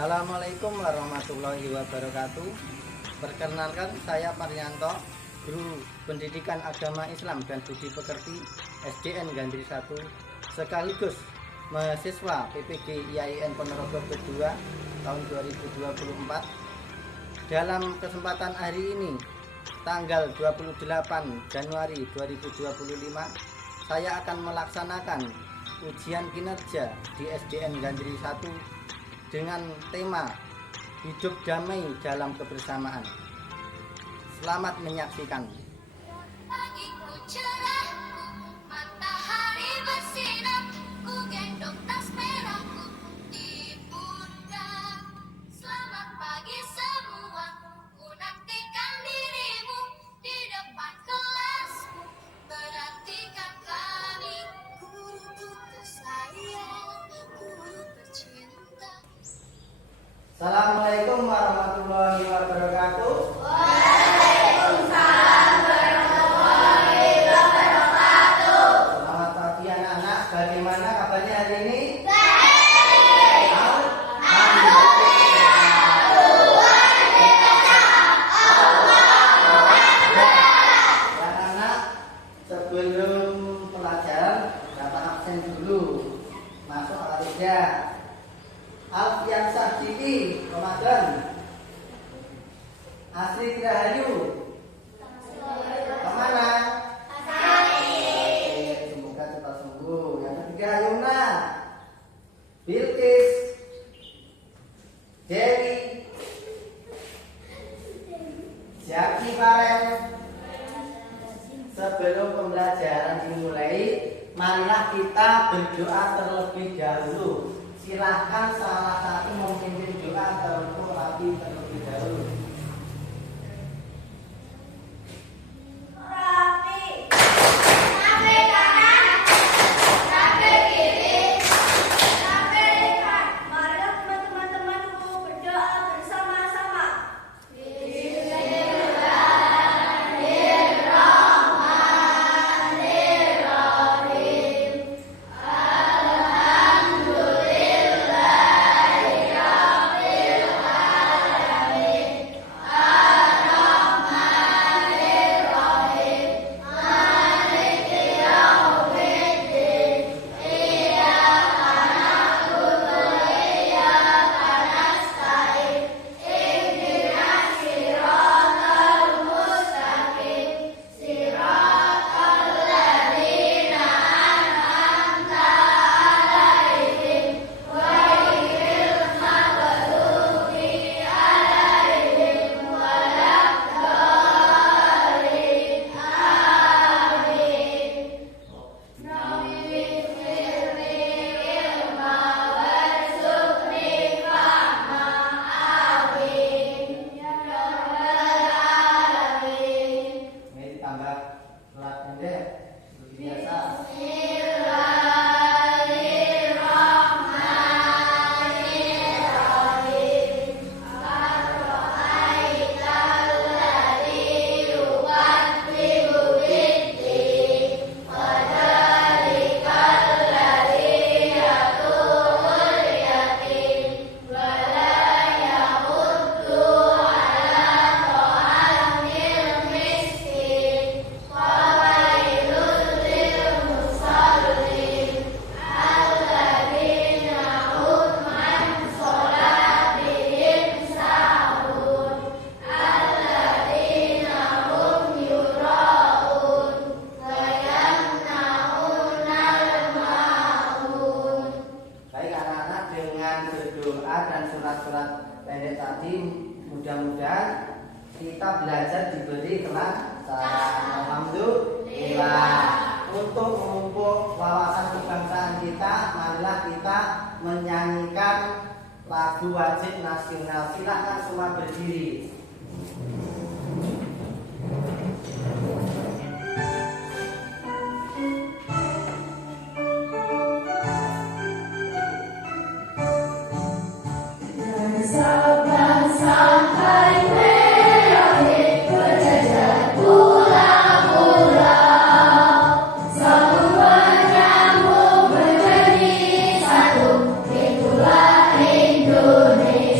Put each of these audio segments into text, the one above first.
Assalamualaikum warahmatullahi wabarakatuh. Perkenalkan, saya Paryanto, Guru Pendidikan Agama Islam dan Budi Pekerti SDN Gandri 1, sekaligus mahasiswa PPG IAIN Ponorogo kedua tahun 2024. Dalam kesempatan hari ini, tanggal 28 Januari 2025, saya akan melaksanakan ujian kinerja di SDN Gandri 1 dengan tema Hidup Damai dalam Kebersamaan. Selamat menyaksikan. Pagiku cerah, matahari bersinar, ku gendong tas merahku di pundak. Selamat pagi semua, ku nantikan dirimu di depan kelasmu. Perhatikan kami, guruku tersayang, guru tercinta. Assalamualaikum warahmatullahi wabarakatuh. Selamat pagi anak-anak, bagaimana kabarnya hari ini? Baik. Anak-anak, sebelum pelajaran kata absen dulu. Masuk Al-Ida. Alfian Sahdiqi, Ramadan. Asri Rahayu. Kemana? Semoga cepat sembuh. Yang ketiga Yuna, Bilqis, Dewi, Jaki Faren. Sebelum pembelajaran dimulai, marilah kita berdoa terlebih dahulu. Silahkan salah satu memimpin doa terlebih dahulu. Mudah-mudahan kita belajar diberi kelancaran. Alhamdulillah. Untuk memupuk wawasan kebangsaan kita, marilah kita menyanyikan lagu wajib nasional. Silakan semua berdiri. Indonesia.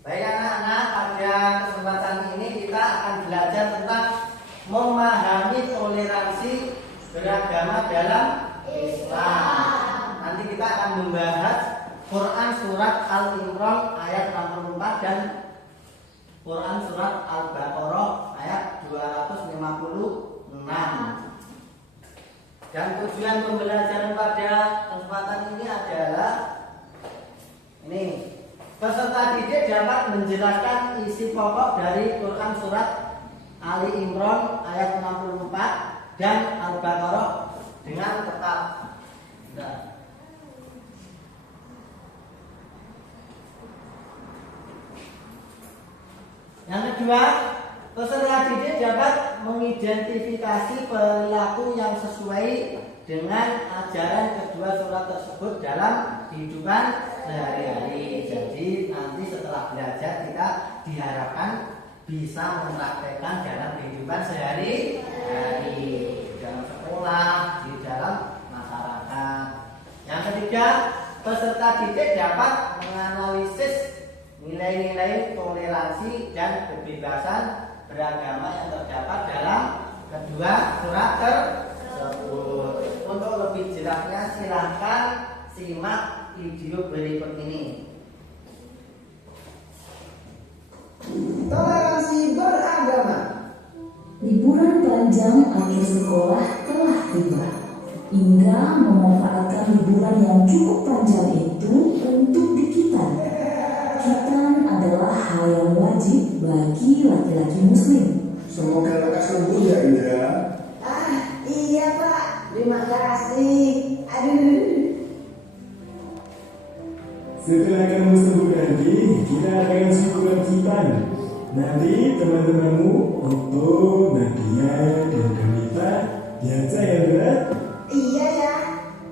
Baik anak-anak, pada kesempatan ini kita akan belajar tentang memahami toleransi beragama dalam Islam. Nanti kita akan membahas Quran surat Al-Imran ayat 64 dan Quran surat Al-Baqarah ayat 256. Dan tujuan pembelajaran pada kesempatan ini adalah ini. Peserta didik dapat menjelaskan isi pokok dari Quran surat Ali Imran ayat 64 dan Al-Baqarah dengan tepat. Nah. Yang kedua, peserta didik dapat mengidentifikasi perilaku yang sesuai dengan ajaran kedua surat tersebut dalam kehidupan sehari-hari. Jadi nanti setelah belajar kita diharapkan bisa mempraktekkan dalam kehidupan sehari-hari, dalam sekolah, di dalam masyarakat. Yang ketiga, peserta didik dapat menganalisis nilai-nilai toleransi dan kebebasan beragama yang terdapat dalam kedua surat tersebut. Untuk lebih jelasnya silahkan simak video berikut ini. Toleransi beragama. Liburan panjang akhir sekolah telah tiba. Indra memanfaatkan liburan yang cukup panjang itu untuk dikitan. Kitan adalah hal yang wajib bagi laki-laki muslim. Semoga lekas sembuh ya Indra. Iya Pak, terima kasih. Aduh. Setelah kamu sembuh nanti, kita akan syukuran kitan. Nanti teman-temanmu, Otto, Nadia, dan Donita biasa ya berat? Iya ya.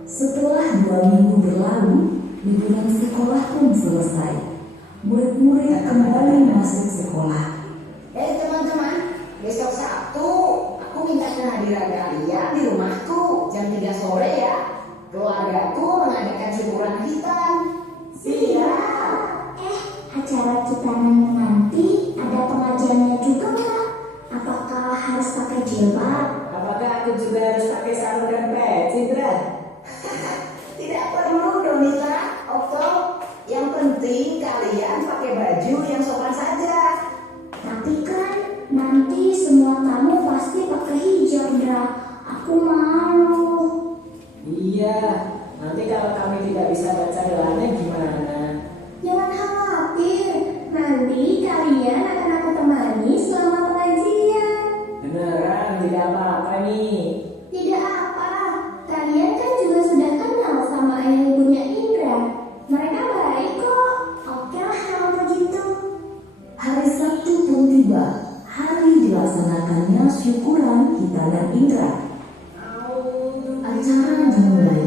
Setelah 2 minggu berlalu, liburan sekolah pun selesai. Murid-murid kembali masuk sekolah. Teman-teman, besok Sabtu aku minta kehadiran kalian di rumahku jam 3 sore ya. Keluargaku mengadakan syukuran hitam. Siap. Acara kita nanti ada pengajiannya juga nggak? Apakah harus pakai jilbab? Apakah aku juga harus pakai sarung dan peci, Indra? Tidak perlu, Donita, Okto. Yang penting kalian pakai baju yang sopan saja. Tapi kan nanti semua tamu pasti pakai hijab, Dra. Aku malu. Iya, nanti kalau kami tidak bisa baca hilangnya gimana? Jangan khawatir, nanti kalian akan aku temani selama pengajian. Beneran tidak apa-apa nih. Tidak apa, kalian kan juga sudah kenal sama ayah ibunya Indra. Mereka baik kok. Oke lah kalau begitu. Hari Sabtu pun tiba. Hari dilaksanakannya syukuran Kitan dan Indra. Acara dimulai.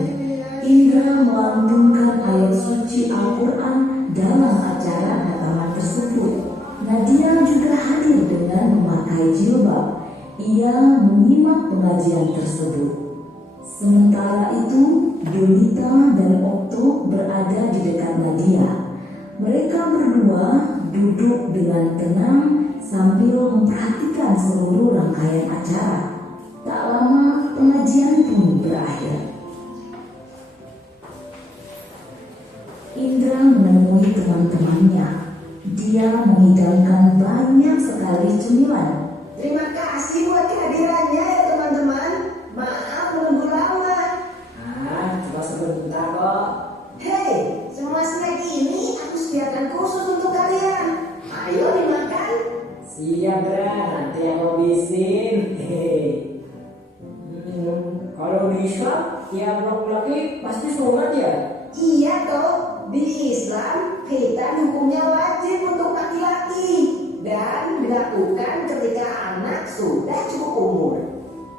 Indra melantunkan ayat suci Al-Quran dalam acara hataman tersebut. Nadia juga hadir dengan memakai jilbab. Ia menyimak pengajian tersebut. Sementara itu, Donita dan Okto berada di dekat Nadia. Mereka berdua duduk dengan tenang sambil memperhatikan seluruh rangkaian acara. Tak lama pengajian pun berakhir. Indra menemui teman-temannya. Dia menghidangkan banyak sekali cemilan. Terima kasih buat kehadirannya ya teman-teman. Maaf menunggu lama. Cuma sebentar kok. Hei, semua snack ini aku sediakan khusus untuk kalian. Ayo dimakan. Siap, Dra. Nanti aku habisin. Kalau di Islam, tiap laki-laki pasti sholat ya? Iya toh. Di Islam, khitan hukumnya wajib untuk laki-laki dan dilakukan ketika anak sudah cukup umur.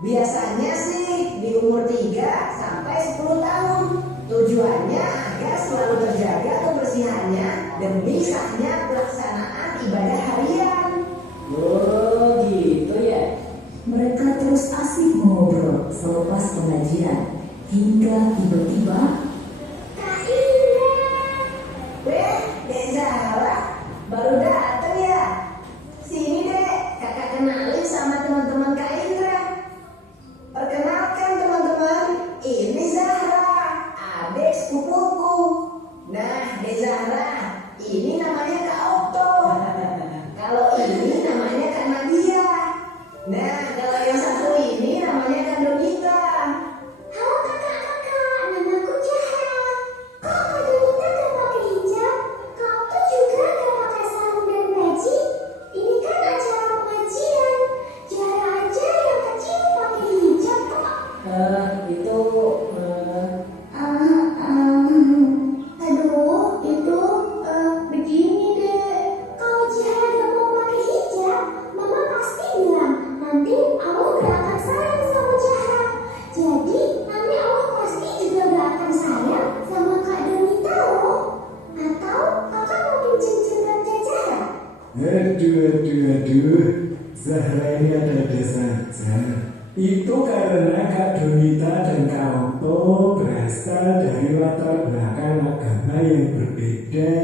Biasanya sih di umur 3 sampai 10 tahun. Tujuannya agar selalu terjaga kebersihannya demi sahnya pelaksanaan ibadah harian. Oh gitu ya. Mereka terus asik mengobrol selepas pengajian hingga tiba-tiba Kak Indra, Aduh. Zahra ini ada saja. Itu karena Kak Donita dan Kak Otto berasal dari latar belakang agama yang berbeda.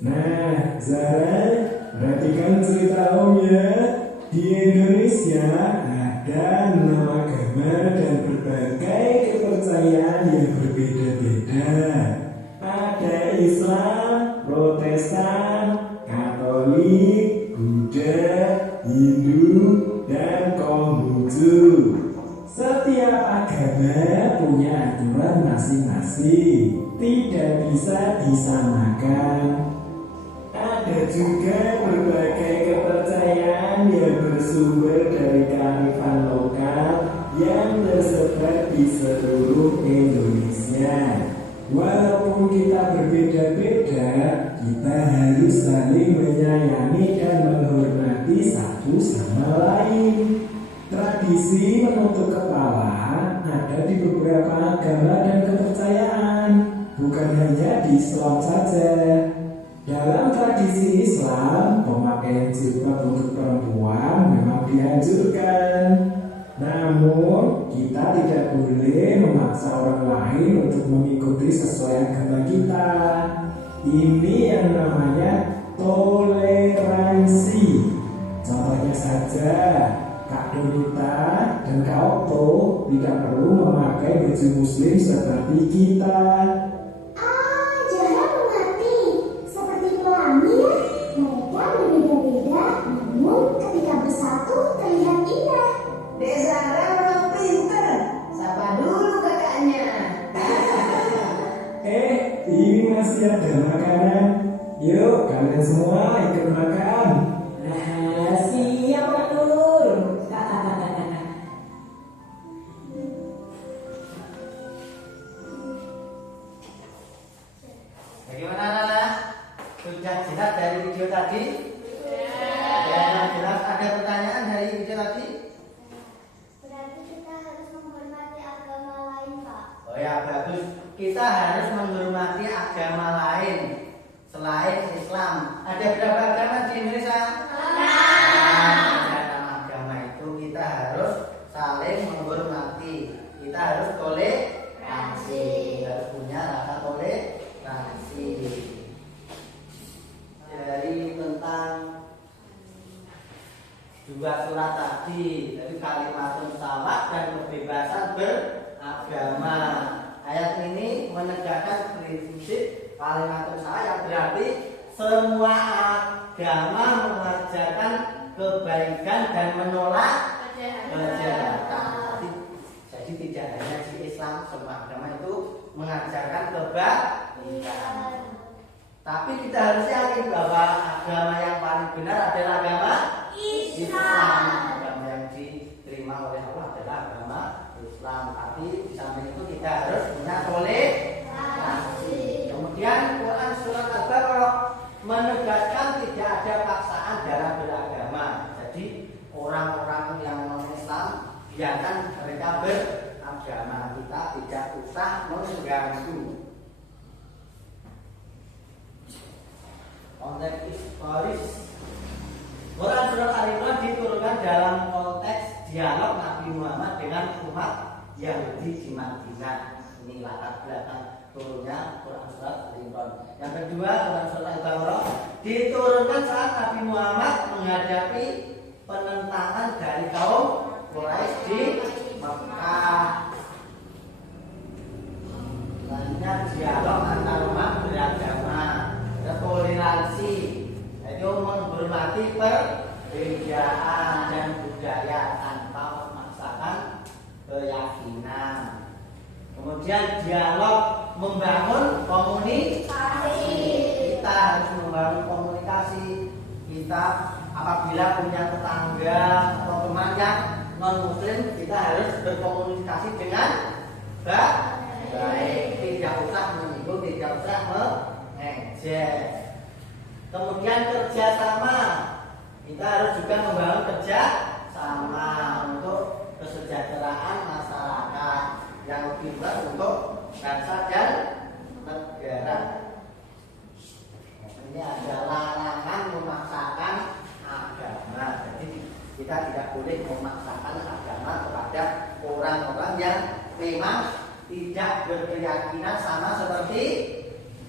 Nah, Zahra, perhatikan cerita Om ya. Di Indonesia ada 6 agama dan berbagai kepercayaan yang berbeda-beda. Ada Islam, Protestan, Katolik, Buddha, Hindu, dan Konghucu. Setiap agama punya aturan masing-masing, tidak bisa disamakan. Ada juga berbagai kepercayaan yang bersumber dari kearifan lokal yang tersebar di seluruh Indonesia. Walaupun kita berbeda-beda, kita harus saling menyayangi dan menghormati satu sama lain. Tradisi menutup kepala ada di beberapa agama dan kepercayaan, bukan hanya di Islam saja. Dalam tradisi Islam, pemakaian jilbab untuk perempuan memang dianjurkan. Namun, kita tidak boleh memaksa orang lain untuk mengikuti sesuai agama kita. Ini yang namanya toleransi. Contohnya saja, Kak Donita dan Kak Otto tidak perlu memakai baju muslim seperti kita. Zahra mengerti. Seperti pelangi ya. Mereka berbeda-beda, namun ketika bersatu terlihat indah. Dek Zahra orang pinter. Sapa dulu kakaknya. Ini masih ada makanan. Yuk, kalian semua ikut makan. Siap Kak Nur. Bagaimana anak-anak? Sudah jelas dari video tadi? Ada yang jelas? Ada pertanyaan dari video tadi? Berarti kita harus menghormati agama lain, Pak. Oh ya, bagus. Kita harus menghormati agama lain selain Islam. Ada berapa agama di Indonesia? Dalam agama itu kita harus saling menghormati. Kita harus toleransi. Harus punya rasa toleransi. Dari tentang 2 surat tadi, dari kalimatun shawab dan kebebasan beragama. Ayat ini menegakkan prinsip kalimatun shawab yang berarti semua agama mengajarkan kebaikan dan menolak kejahatan. Jadi tidak hanya di Islam, semua agama itu mengajarkan kebaikan. Tapi kita harus yakin bahwa agama yang paling benar adalah agama Islam. Agama yang diterima oleh Allah adalah agama Islam. Tapi di samping itu kita harus punya toleransi. Kemudian Quran surat Al-Baqarah menegaskan tidak ada paksaan dalam beragama. Jadi orang-orang yang non-Islam biarkan mereka beragama, kita tidak usah mengganggu. Konteks historis, Quran surat Al-Imran diturunkan dalam konteks dialog Nabi Muhammad dengan umat Yahudi di Madinah. Ini latar belakang turunnya Quran surat Al-Imran. Yang kedua, Quran surat Al-Baqarah diturunkan saat Nabi Muhammad menghadapi penentangan dari kaum Quraisy di Mekah. Selanjutnya dialog antar umat beragama. Toleransi, itu menghormati perbedaan dan budaya tanpa memaksakan keyakinan. Kemudian dialog membangun komunikasi. Kita harus membangun komunikasi. Kita apabila punya tetangga atau teman yang non muslim, kita harus berkomunikasi dengan baik. Tidak usah menyinggung, tidak usah kemudian kerjasama, kita harus juga membangun kerjasama untuk kesejahteraan masyarakat yang lebih luas untuk bangsa dan negara. Ini adalah larangan memaksakan boleh memaksakan agama kepada orang-orang yang memang tidak berkeyakinan sama seperti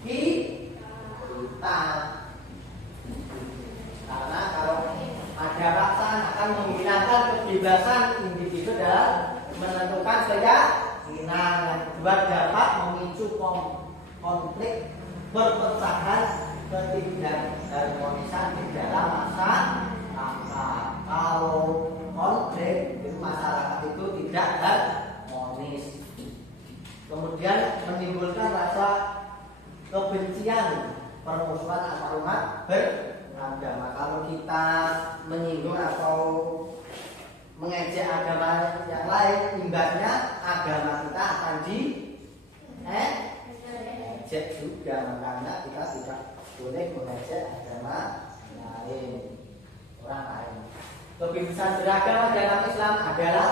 kita. Karena kalau ada paksaan akan menghilangkan kebebasan individu dalam menentukan keyakinan. Yang kedua, dapat memicu konflik perpecahan ketidakharmonisan di dalam masyarakat. Kalau konflik di masyarakat itu tidak harmonis, kemudian menimbulkan rasa kebencian, permusuhan antar umat beragama. Kalau kita menyinggung atau mengejek agama yang lain, imbasnya agama kita akan diejek juga. Makanya kita tidak boleh mengejek agama lain, orang lain. Kebebasan beragama dalam Islam adalah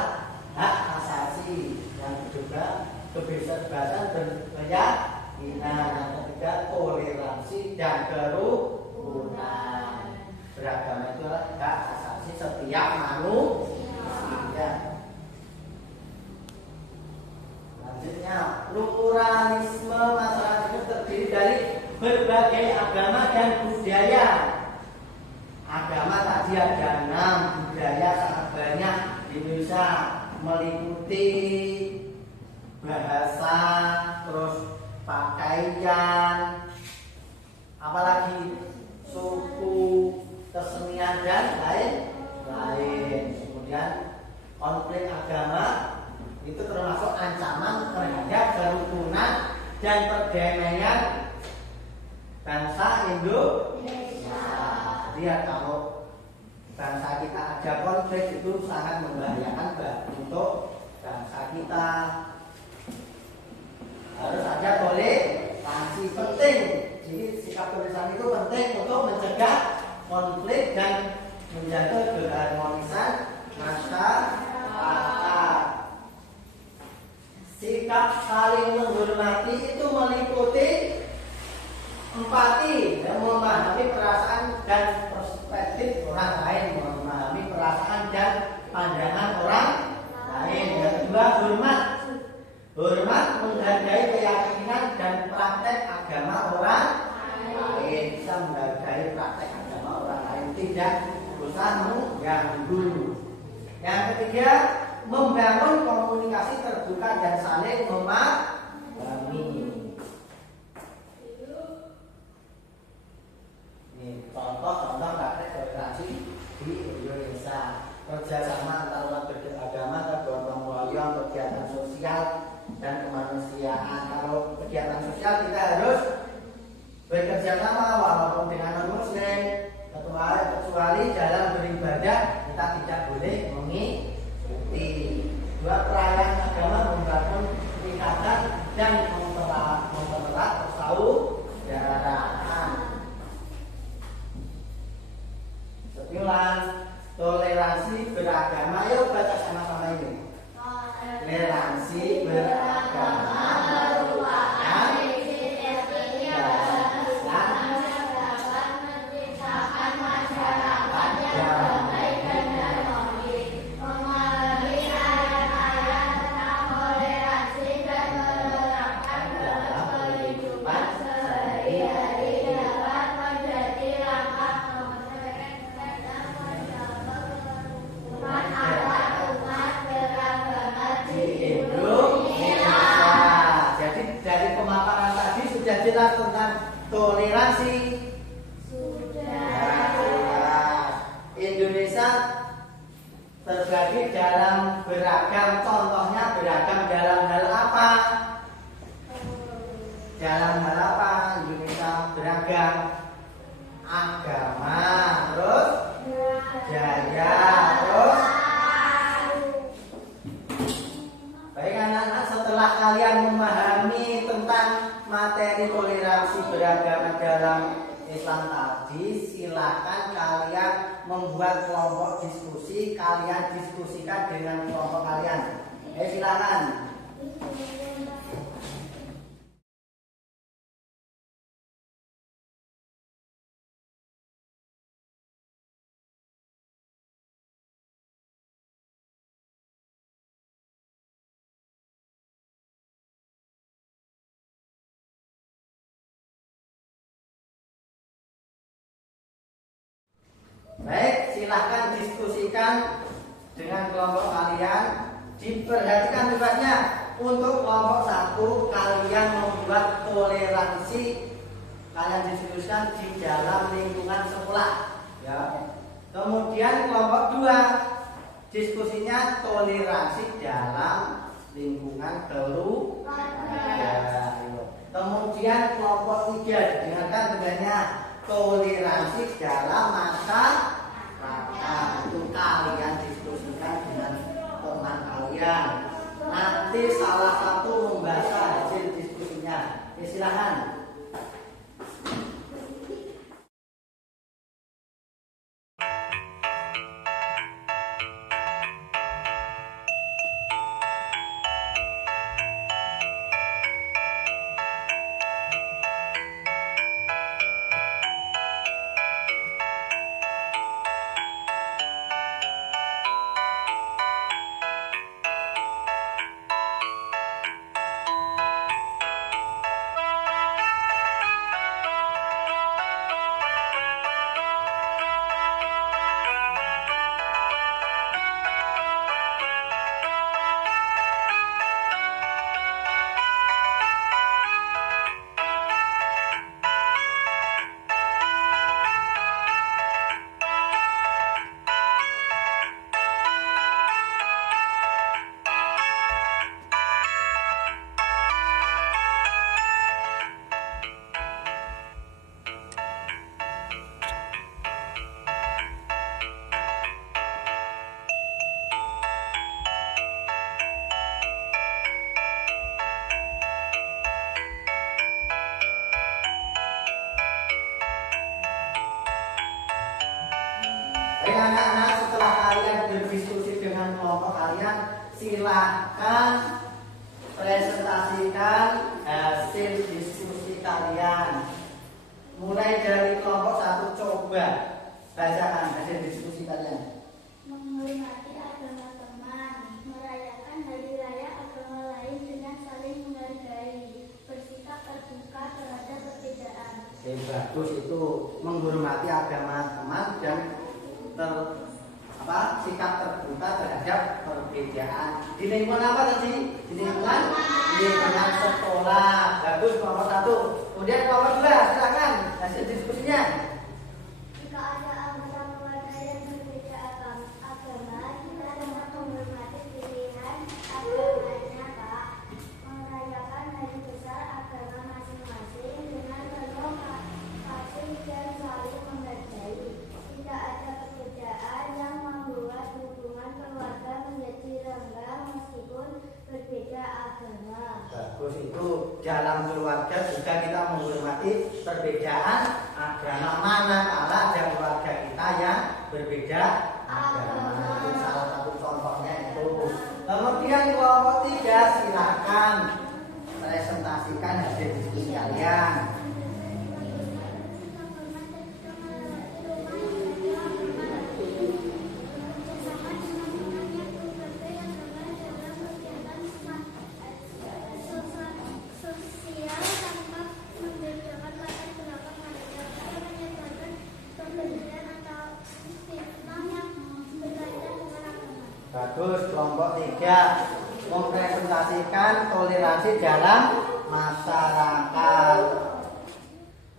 hak asasi, yang juga kebebasan berkeyakinan. Yang ketiga, toleransi dan kerukunan. Beragama itu adalah hak asasi setiap manusia. Selanjutnya, pluralisme masyarakat itu terdiri dari berbagai agama dan budaya. Agama tadi ada 6, budaya sangat banyak di Indonesia, meliputi bahasa, terus pakaian, apalagi suku, kesenian dan lain-lain. Kemudian konflik agama itu termasuk ancaman terhadap kerukunan dan perdamaian bangsa Indonesia. Jadi ya, kalau bangsa kita ada konflik itu sangat membahayakan untuk bangsa kita. Harus ada toleransi, penting. Jadi sikap toleransi itu penting untuk mencegah konflik dan menjaga keharmonisan masyarakat. Sikap saling menghormati itu meliputi empati, dan memahami perasaan dan perspektif orang lain, memahami perasaan dan pandangan orang lain. Yang kedua, hormat menghargai keyakinan dan praktek agama orang lain. Bisa menghargai praktek agama orang lain, tidak usah mengganggu. Yang ketiga, membangun komunikasi terbuka dan saling memahami. Contoh praktek toleransi di Indonesia, kerjasama antar umat beragama, gotong royong, kegiatan sosial dan kemanusiaan. Kalau kegiatan sosial kita harus bekerja sama walaupun dengan non-muslim, kecuali dalam beribadah kita tidak boleh mengikuti. Dua, perayaan agama membangun ikatan dan mempererat persaudaraan. Sembilan, toleransi beragama. Yuk baca sama-sama ini. Toleransi beragama merupakan menciptakan masyarakat yang damai dan harmonis, memahami ayat-ayat tentang toleransi dan menerapkan dalam kehidupan sehari-hari dapat menjadi langkah umat beragama di Indonesia. Jadi dari pemaparan tadi sudah jelas tentang toleransi. Indonesia terbagi dalam beragam. Contohnya beragam dalam hal apa? Dalam hal apa Indonesia beragam? Agama, terus budaya, terus. Baik anak-anak, setelah kalian memahami tentang materi toleransi beragama dalam Islam tadi, silakan kalian membuat kelompok diskusi. Kalian diskusikan dengan kelompok kalian. Silakan. dengan kelompok kalian. Diperhatikan tugasnya. Untuk kelompok 1 kalian membuat toleransi, kalian diskusikan di dalam lingkungan sekolah, ya. Kemudian kelompok 2 diskusinya toleransi dalam lingkungan keluarga. Kemudian kelompok 3 dengarkan tugasnya toleransi dalam masyarakat. Itu kalian diskusikan dengan teman kalian. Nanti salah satu membaca hasil diskusinya. Silakan. Baik anak-anak, setelah kalian berdiskusi dengan kelompok kalian, silakan presentasikan hasil diskusi kalian. Mulai dari kelompok 1, coba bacakan hasil diskusi kalian. Menghormati agama teman, merayakan hari raya agama lain dengan saling menghargai, bersikap terbuka terhadap perbedaan. Bagus, itu menghormati agama teman dan sikap terbuka terhadap perbedaan. Di lingkungan apa tadi? Di lingkungan sekolah. Bagus, kelompok 1. Kemudian kelompok 2, silakan hasil diskusinya. Jika ada anggota keluarga yang berbeda agama, kita dapat menghormati pilihan agamanya, Pak. Merayakan hari besar agama masing-masing dengan penuh kasih dan saling menghargai. Tidak ada perbedaan yang membuat hubungan keluarga menjadi renggang meskipun berbeda agama. Bagus, itu dalam keluarga juga kita menghormati perbedaan agama, manakala ada keluarga kita yang berbeda agama. Itu salah satu contohnya itu. Kemudian kelompok 3, silakan presentasikan hasil diskusi kalian. Bagus, kelompok 3 mempresentasikan toleransi dalam masyarakat.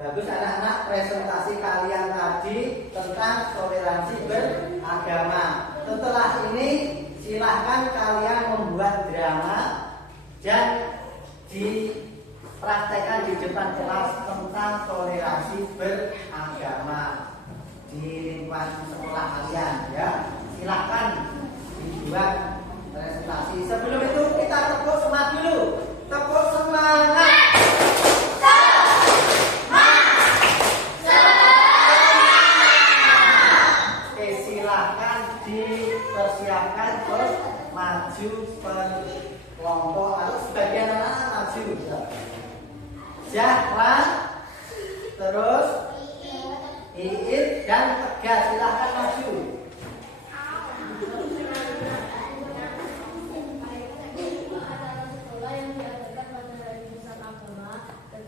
Bagus anak-anak, presentasi kalian tadi tentang toleransi beragama. Setelah ini silahkan kalian membuat drama dan dipraktekkan di depan kelas tentang toleransi beragama di lingkungan sekolah kalian, ya. Silahkan dibuat presentasi. Sebelum itu kita tepuk semangat dulu. Tepuk semangat. Oke, silahkan dipersiapkan terus maju per kelompok atau sebagian anak maju. Zahra, terus Iit dan Tegas, silahkan maju.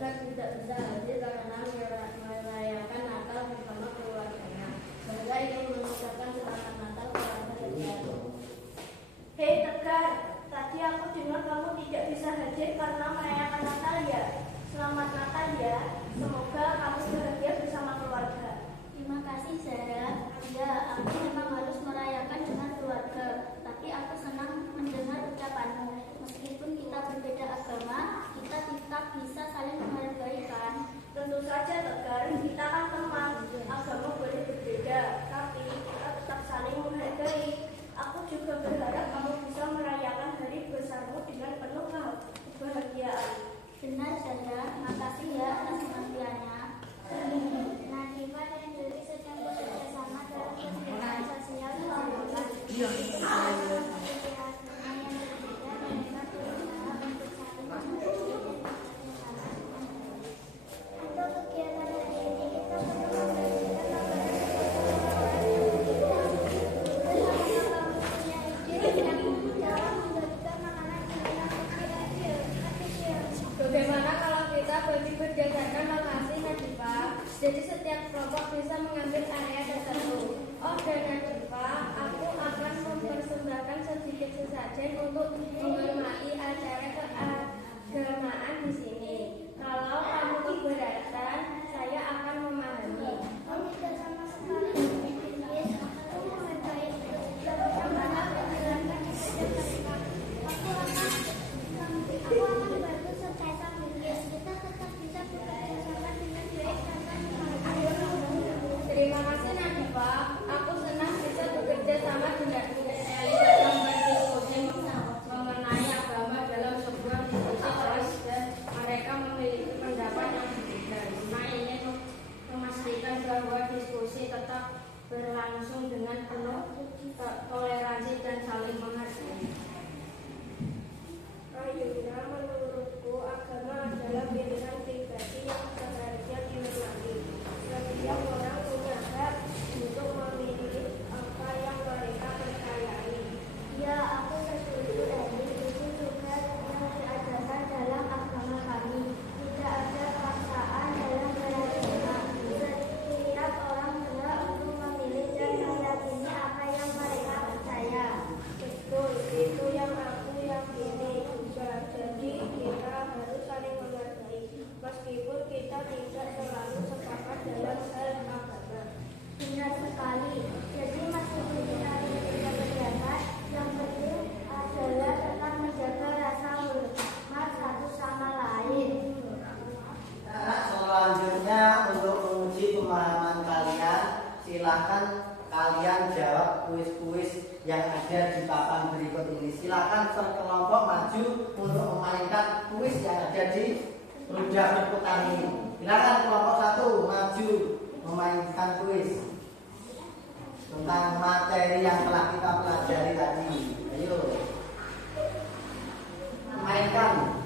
Tidak bisa hadir karena merayakan Natal bersama keluarganya. Mereka ingin mengucapkan selamat Natal kepada Bagaimana kalau kita bagi berdasarkan lokasi, Nadifa? Jadi setiap kelompok bisa mengambil area tertentu. Oh, dan Nadifa, aku akan mempersembahkan sedikit sesajen untuk menghormati acara keagamaan di sini. Kalau kamu keberatan, saya akan memahami. Oh, tidak sama sekali. Aku menghargai bagaimana menjalankan ibadah mereka. Aku akan bantu serta sambil kita tetap bisa bekerja sama dengan baik tanpa memahami. Terima kasih Nadifa. Aku senang bisa bekerja sama dengan Elisa yang berdiskusi mengenai agama dalam sebuah diskusi kelas dan mereka memiliki pendapat yang berbeda. Nah, ini memastikan bahwa diskusi tetap berlangsung dengan penuh toleransi dan saling menghargai. Ayunda, menurutku agama adalah pilihan pribadi yang seharusnya dihormati. Setiap orang punya hak untuk memilih apa yang mereka percayai. Ya, aku setuju, Edi. Itu juga yang diajarkan dalam agama kami. Tidak ada paksaan dalam beragama. Setiap orang berhak untuk memilih dan meyakini apa yang mereka percaya. Betul, itu yang aku yakini juga. Jadi kita harus saling menghargai, meskipun kita tidak selalu sepakat dalam hal agama. Benar sekali. Jadi meskipun kita berbeda pendapat, yang penting adalah tetap menjaga rasa hormat satu sama lain. Nah, selanjutnya untuk menguji pemahaman kalian, silakan kalian jawab kuis-kuis yang ada di papan berikut ini. Silakan sekelompok maju untuk memainkan kuis yang ada di roda berputar ini. Silakan kelompok 1 maju memainkan kuis tentang materi yang telah kita pelajari tadi. Ayo, mainkan.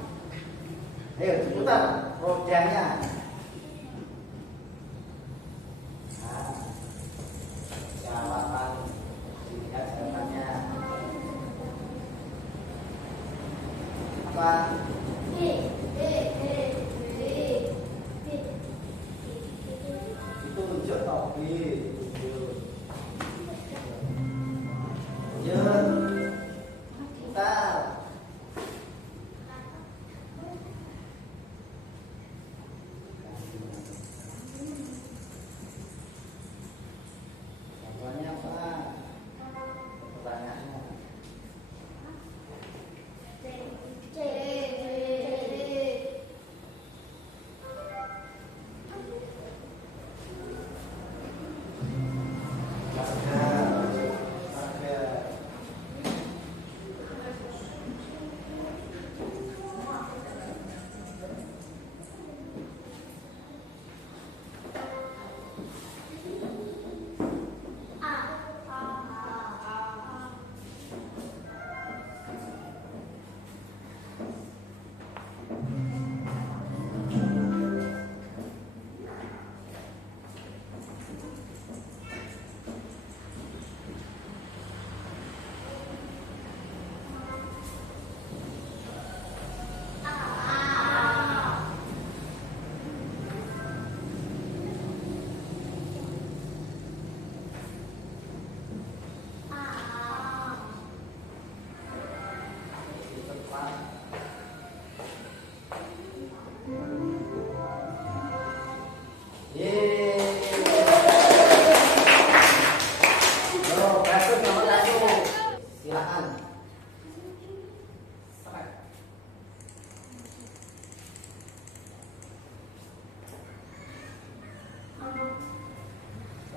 Ayo diputar rodanya. Nah, jawaban dilihat jawabannya apa? Itu tunjuk topi. Tunjuk. Putar. Jawabannya apa? Pertanyaannya.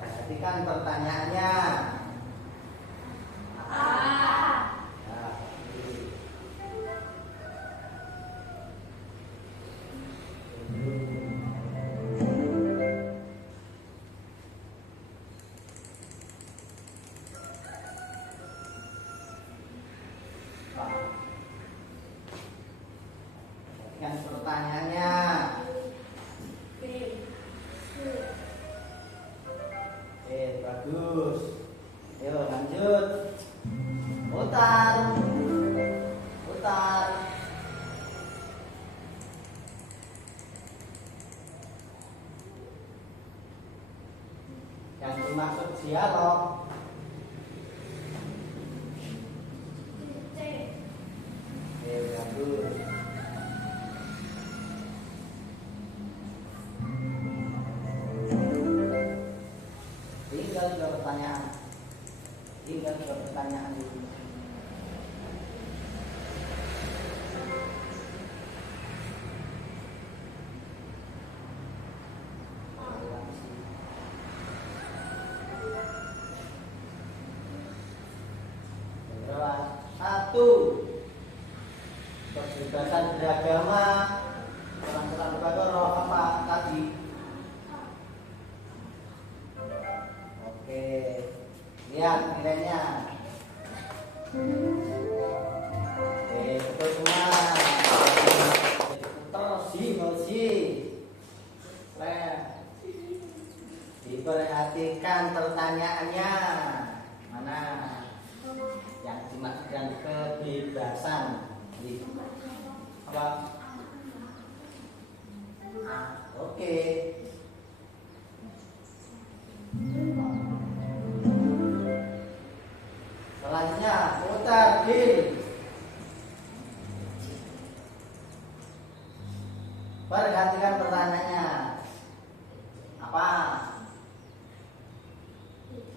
Perhatikan pertanyaannya. Yang dimaksud dialog. C. Oke, bagus. Tinggal dua pertanyaan. Tinggal dua pertanyaan dulu. Satu, kebebasan beragama. Quran Al-Baqarah apa tadi? Oke, lihat nilainya. Oke, betul semua. Diperhatikan pertanyaannya. Mana yang dimaksudkan kebebasan? Apa? Oke. Selanjutnya putar Gil. Perhatikan pertanyaannya. Apa?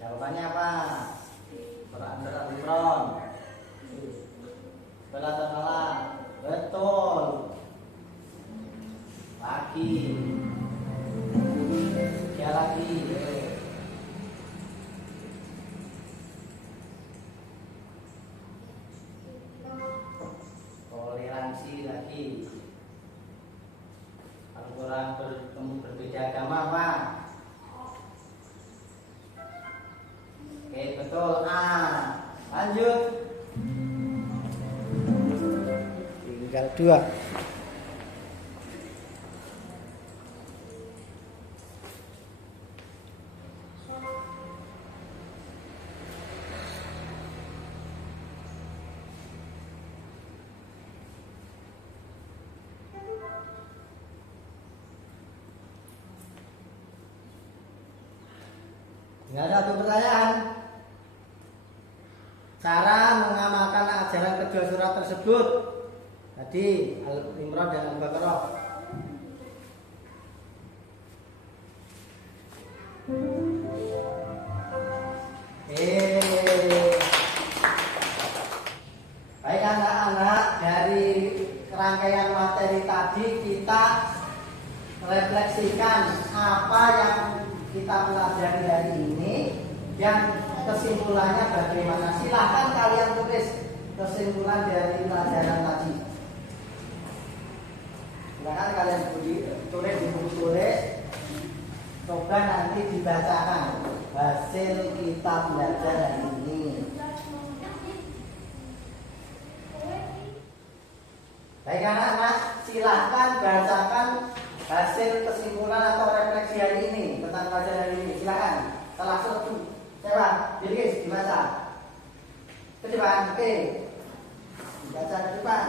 Jawabannya apa? Quran Al-Imran. Betul atau salah? Betul. Lagi. Ya lagi. Toleransi lagi. Al-Quran berbeda agama apa? Oke, betul. Lanjut. Tinggal dua. Tinggal satu pertanyaan. Cara mengamalkan ajaran kedua surat tersebut. Tadi Al-Imran dan Al-Baqarah. Baik anak-anak, dari rangkaian materi tadi kita refleksikan apa yang kita pelajari hari ini dan kesimpulannya bagaimana. Silahkan kalian tulis kesimpulan dari pelajaran tadi. Silahkan kalian tulis di buku tulis. Coba nanti dibacakan hasil kita belajar hari ini. Baik anak-anak, silahkan bacakan hasil kesimpulan atau refleksi hari ini tentang pelajaran hari ini. Silahkan. Salah satu. Coba, Bilqis dibaca. Ke depan, oke. Dibaca ke depan.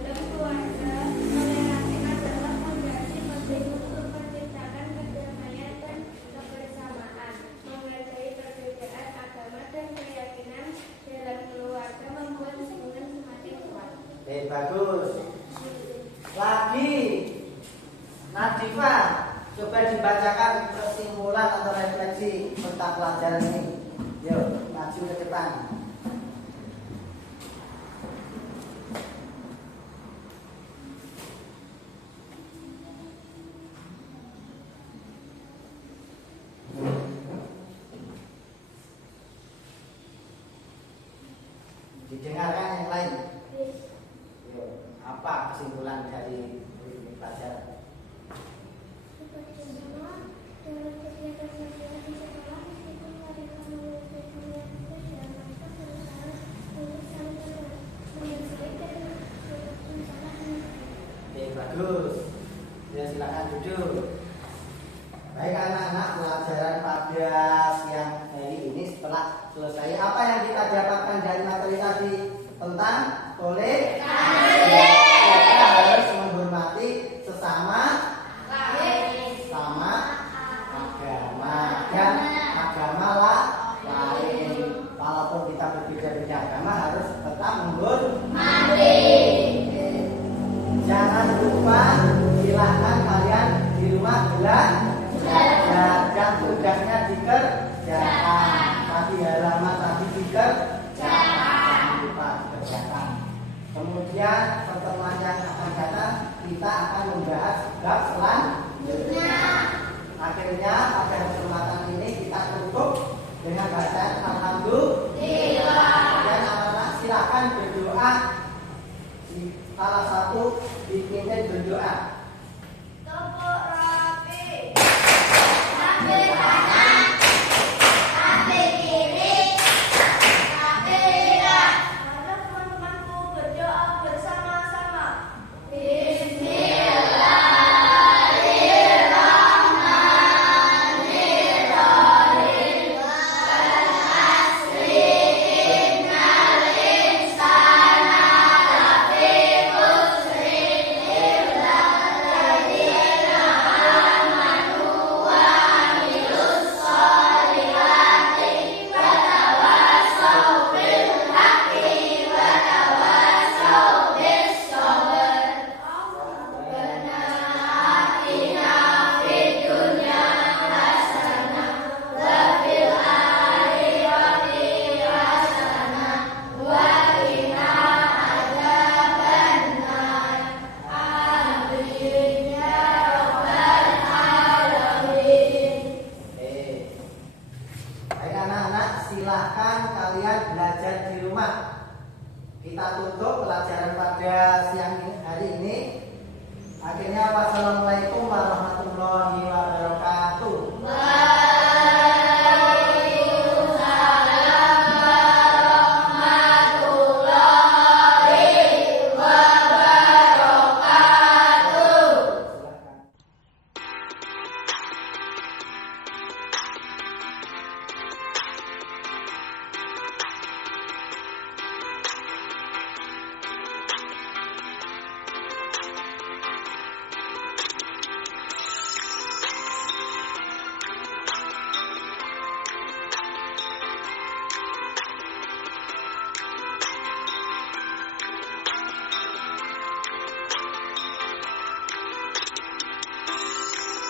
Dalam keluarga, toleransi adalah fondasi penting untuk menciptakan kedamaian dan kebersamaan. Menghargai perbedaan agama dan keyakinan dalam keluarga membuat hubungan semakin kuat. Bagus. Lagi, Nadifa, coba dibacakan kesimpulan atau refleksi tentang pelajaran ini. Yuk, maju ke depan. Didengarkan yang lain. Yuk, apa kesimpulan dari pelajaran? Pertama, dalam kegiatan belajar di sekolah, meskipun mereka memiliki kegiatan dan mereka berusaha untuk saling menyelesaikan dan berusaha. Oke, bagus. Ya, silakan duduk. Baik anak-anak, pelajaran pada siang hari ini setelah selesai, apa yang kita dapatkan dari materi tadi tentang toleransi? Kita harus menghormati sesama. membahas bab selanjutnya. Akhirnya pada kesempatan ini kita tutup dengan bacaan alhamdulillah. Dan anak-anak silakan berdoa. Salah satu dipimpin berdoa.